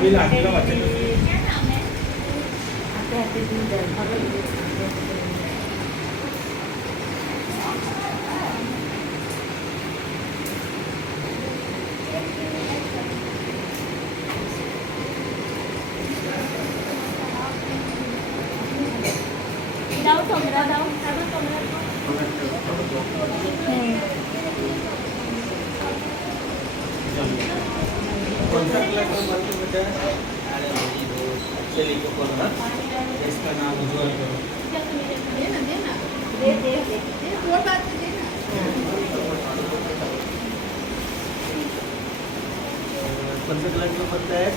आधीला वाचायचं. इसका नाम उज्ज्वल करो. कौन सा क्लास में पढ़ता है?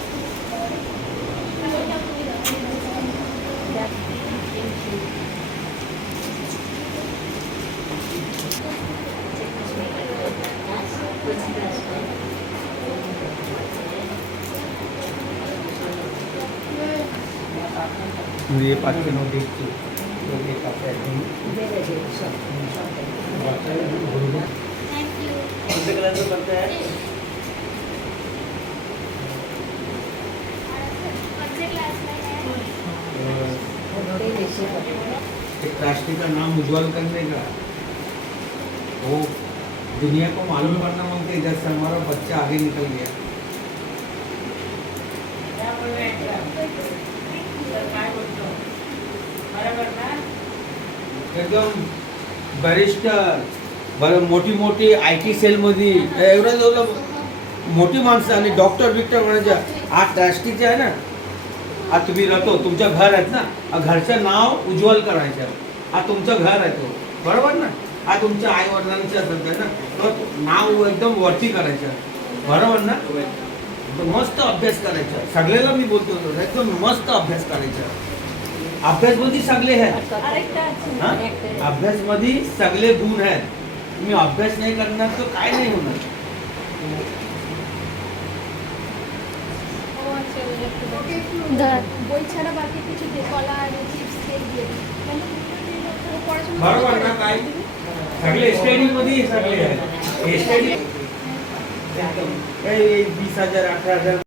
ये 5 के नोट देखते कौन से क्लास में पढ़ता है? एक राष्ट्र का नाम उज्जवल करने का वो दुनिया को मालूम करना मांगते, इधर से हमारा बच्चा आगे निकल गया. एकदम बॅरिस्टर मोठी मोठी IT सेलमध्ये एवढं मोठी माणसं आणि डॉक्टर बिक्टर म्हणायच्या. आज ट्रस्टीचे आहे ना, आज तुम्ही राहतो तुमचं घर आहेत ना, घरचं नाव उज्ज्वल करायचं. हा तुमचं घर आहे तो, बरोबर ना. हा तुमच्या आई वडिलांचं असेल ना, तर नाव एकदम वरती करायचं, बरोबर ना. मस्त अभ्यास करायचा. सगळ्याला मी बोलतो एकदम मस्त अभ्यास करायचा. अभ्यासमध्ये सगळे आहेत, अभ्यासमध्ये सगळे गुण आहेत. तुम्ही अभ्यास नाही करणार तर काय नाही होणार. बरोबर ना. काय सगळे स्टडी मध्ये सगळे आहेत. स्टडी 20,000 18,000